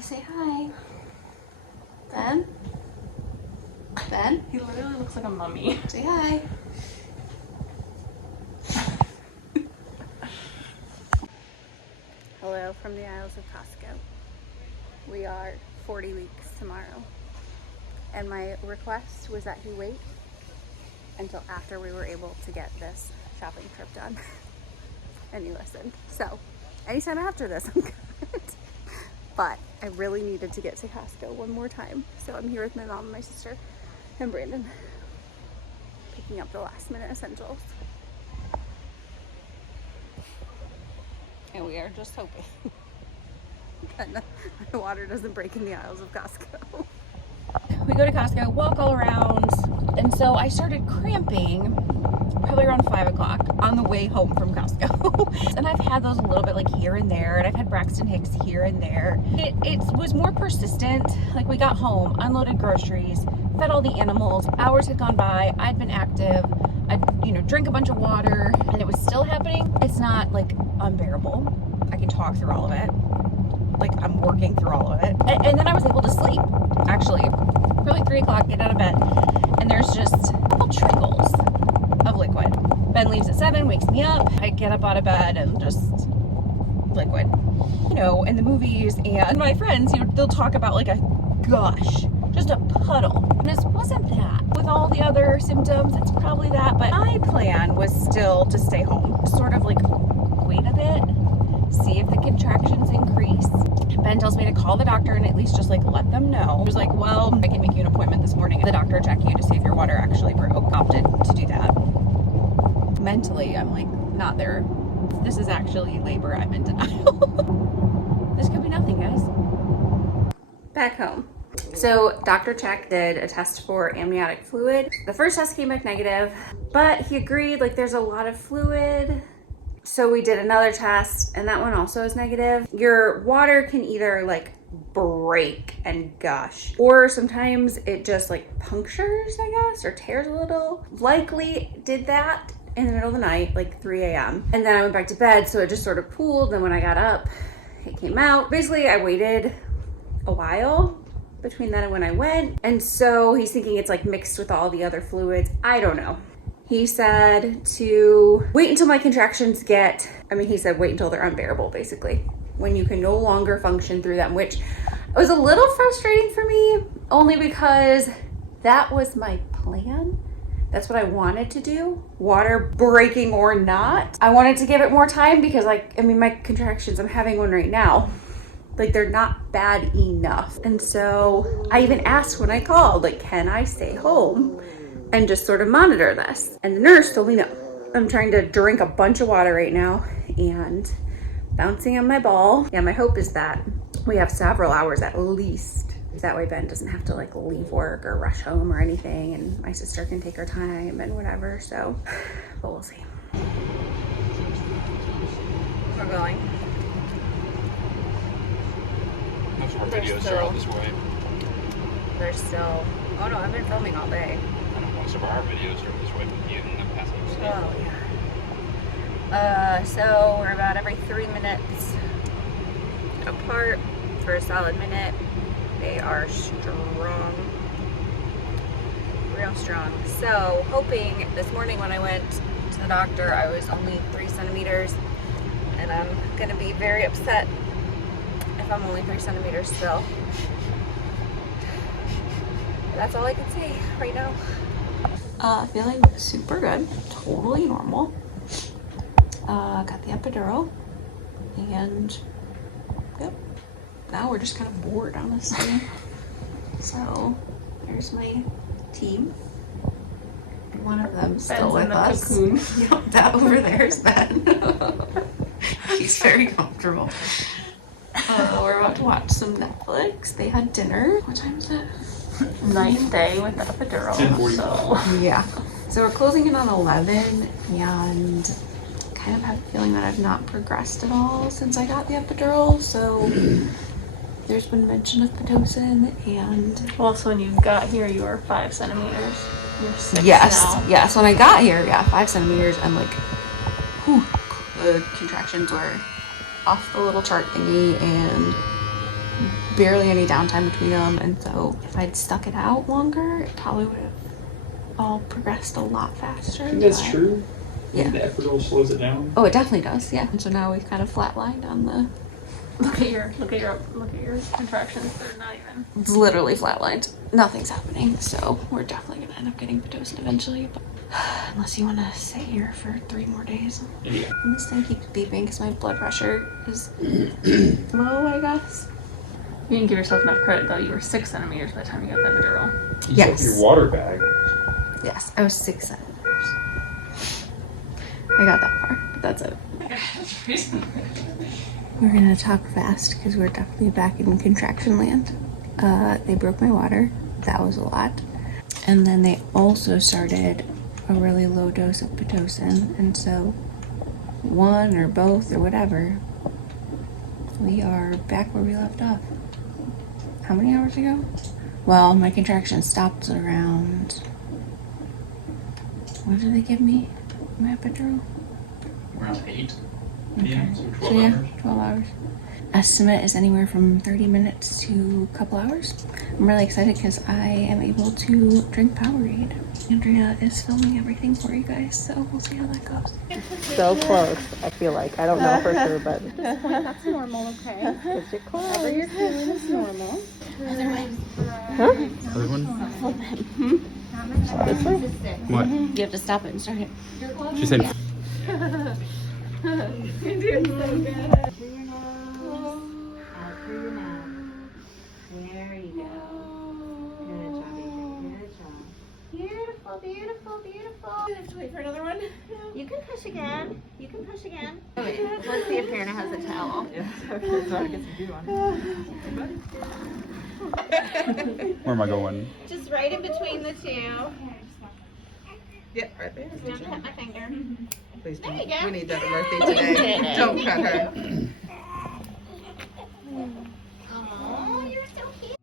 Okay, say hi. Ben? Ben? He literally looks like a mummy. Say hi. Hello from the aisles of Costco. We are 40 weeks tomorrow. And my request was that he wait until after we were able to get this shopping trip done. And he listened. So, anytime after this, I'm good. But I really needed to get to Costco one more time. So I'm here with my mom, my sister, and Brandon, picking up the last minute essentials. And we are just hoping that the water doesn't break in the aisles of Costco. We go to Costco, walk all around, and so I started cramping probably around 5 o'clock on the way home from Costco. And I've had those a little bit like here and there, and I've had Braxton Hicks here and there. It was more persistent. Like we got home, unloaded groceries, fed all the animals, hours had gone by, I'd been active, I'd, drink a bunch of water, and it was still happening. It's not like unbearable. I can talk through all of it. Like I'm working through all of it. And then I was able to sleep, actually. Probably 3 o'clock, get out of bed, and there's just little trickles of liquid. Ben leaves at 7, wakes me up. I get up out of bed and just liquid. In the movies and my friends, they'll talk about like a gush, just a puddle. And this wasn't that. With all the other symptoms, it's probably that, but my plan was still to stay home. Sort of like wait a bit, see if the contractions increase. Ben tells me to call the doctor and at least just like let them know. He was like, well, I can make you an appointment this morning. The doctor check you to see if your water actually broke. Opted to do that. Mentally, I'm like, not there. This is actually labor. I'm in denial. This could be nothing, guys. Back home. So Dr. Check did a test for amniotic fluid. The first test came back negative, but he agreed like there's a lot of fluid. So we did another test and that one also is negative. Your water can either like break and gush, or sometimes it just like punctures, I guess, or tears a little. Likely did that in the middle of the night, like 3 a.m. And then I went back to bed, so it just sort of pooled. Then when I got up, it came out. Basically, I waited a while between then and when I went. And so he's thinking it's like mixed with all the other fluids. I don't know. He said to wait until my contractions he said wait until they're unbearable, basically. When you can no longer function through them, which was a little frustrating for me, only because that was my plan. That's what I wanted to do, water breaking or not. I wanted to give it more time because my contractions, I'm having one right now. Like they're not bad enough. And so I even asked when I called, like, can I stay home and just sort of monitor this? And the nurse told me no. I'm trying to drink a bunch of water right now and bouncing on my ball. Yeah, my hope is that we have several hours at least. That way Ben doesn't have to like leave work or rush home or anything, and my sister can take her time and whatever, so, but we'll see. We're going. Most of our videos are out this way. There's still, oh no, I've been filming all day. I know most of our videos are this way with you and the passing stuff. Oh yeah. So we're about every 3 minutes apart for a solid minute. They are strong, real strong. So hoping this morning when I went to the doctor, I was only 3 centimeters, and I'm gonna be very upset if I'm only 3 centimeters still. That's all I can say right now. Feeling super good, totally normal. Got the epidural, and yep. Now we're just kind of bored, honestly. So there's my team. One of them still with us. Yep, that over there is Ben. He's very comfortable. We're about to watch some Netflix. They had dinner. What time is it? Nice day with the epidural. 10:45. So. Yeah. So we're closing in on 11, and kind of have a feeling that I've not progressed at all since I got the epidural. So there's been mention of Pitocin, and Also, when you got here, you were 5 centimeters. You're 6 now. Yes. When I got here, 5 centimeters, and like, the contractions were off the little chart thingy, and barely any downtime between them, and so if I'd stuck it out longer, it probably would have all progressed a lot faster. I think that's true. Yeah. The epidural slows it down. Oh, it definitely does. Yeah. And so now we've kind of flatlined on the. Look at your contractions. They're not even. It's literally flatlined. Nothing's happening. So we're definitely gonna end up getting Pitocin eventually. But unless you want to sit here for 3 more days. Yeah. And this thing keeps beeping because my blood pressure is low, I guess. You didn't give yourself enough credit though. You were 6 centimeters by the time you got that epidural. You Yes. took your water bag. Yes, I was 6 centimeters. I got that far, but that's it. We're gonna talk fast because we're definitely back in contraction land. They broke my water. That was a lot. And then they also started a really low dose of Pitocin. And so one or both or whatever, we are back where we left off. How many hours ago? Well, my contraction stopped around, what did they give me? My epidural? Around 8 Okay. p.m. So 12 So yeah, hours. 12 hours. Estimate is anywhere from 30 minutes to a couple hours. I'm really excited because I am able to drink Powerade. Andrea is filming everything for you guys, so we'll see how that goes. So close, I feel like. I don't know for sure, but That's normal, okay? it's your close. Whatever you're feeling is normal. Huh? Other one? This way? What? You have to stop it and start it. She said. Out through your mouth. There you go. Good job, Adri. Good job. Beautiful, beautiful, beautiful. You have to wait for another one? You can push again. You can push again. Okay, let's see if Farina has a towel. Where am I going? Just right in between the two. Yeah, right there. Don't cut my finger. Please There don't. you go. We need that mercy today. Don't cut her. Oh, you're so cute.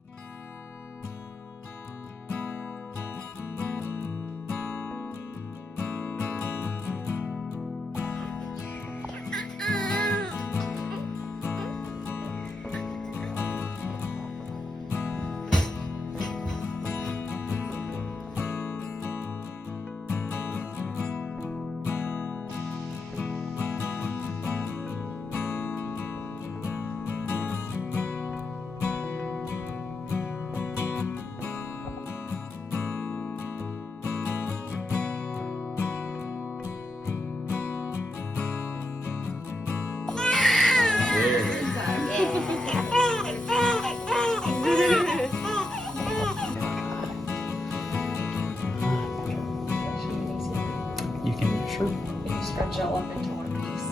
You can sure. You stretch it all up into one piece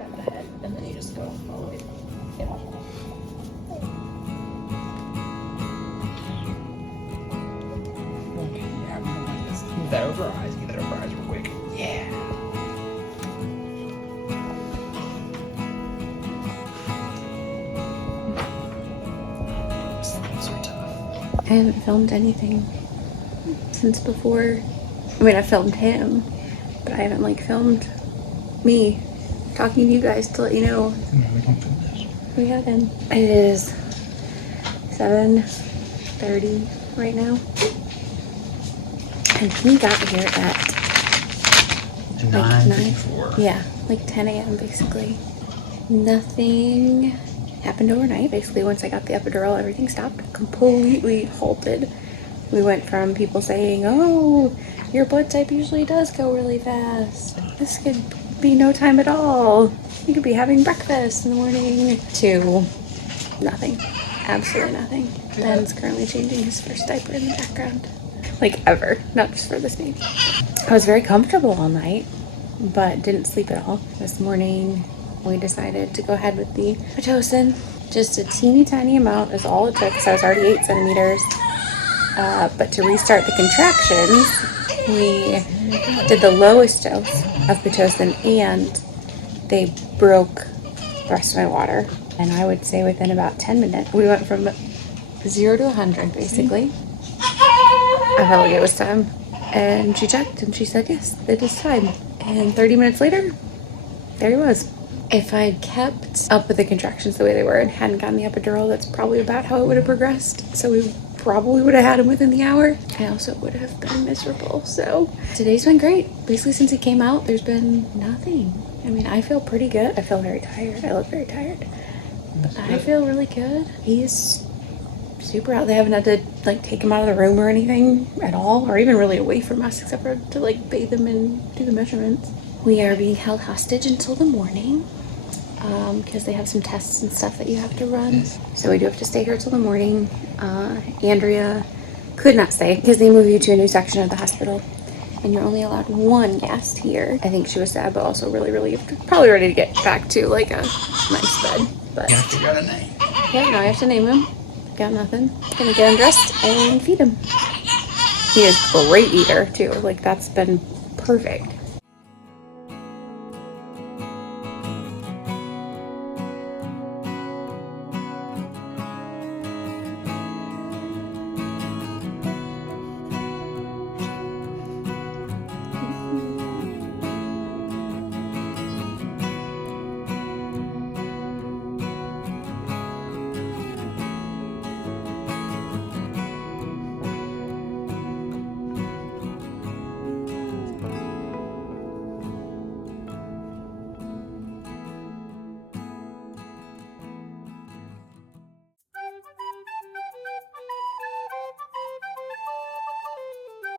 at the head, and then you just go all the way. Okay, yeah, we don't like this. Move that over our eyes. Get that over our eyes real quick. Yeah. Sleeves are tough. I haven't filmed anything since before. I mean, I filmed him, but I haven't like filmed me talking to you guys to let you know No, we don't film this. we haven't. It is 7:30 right now, and he got here at like 9:54. Yeah, like 10 a.m. basically. Nothing happened overnight. Basically, once I got the epidural, everything stopped, completely halted. We went from people saying, oh, your blood type usually does go really fast. This could be no time at all. You could be having breakfast in the morning. To nothing. Absolutely nothing. Ben's currently changing his first diaper in the background. Like ever, not just for this baby. I was very comfortable all night, but didn't sleep at all. This morning, we decided to go ahead with the Pitocin. Just a teeny tiny amount is all it took, because I was already 8 centimeters. But to restart the contractions, we did the lowest dose of Pitocin, and they broke the rest of my water. And I would say within about 10 minutes, we went from 0 to 100, basically. I felt like it was time. And she checked, and she said, yes, it is time. And 30 minutes later, there he was. If I had kept up with the contractions the way they were and hadn't gotten the epidural, that's probably about how it would have progressed. So we probably would have had him within the hour. I also would have been miserable. So today's been great. Basically since he came out, there's been nothing. I mean, I feel pretty good. I feel very tired. I look very tired. But I feel really good. He's super out. They haven't had to like take him out of the room or anything at all, or even really away from us, except for to like bathe him and do the measurements. We are being held hostage until the morning because they have some tests and stuff that you have to run. So we do have to stay here till the morning. Andrea could not stay because they move you to a new section of the hospital and you're only allowed one guest here. I think she was sad, but also really relieved. Probably ready to get back to like a nice bed. But You have to figure out a name. yeah, now I have to name him. Got nothing. Gonna get him dressed and feed him. He is a great eater too. Like that's been perfect.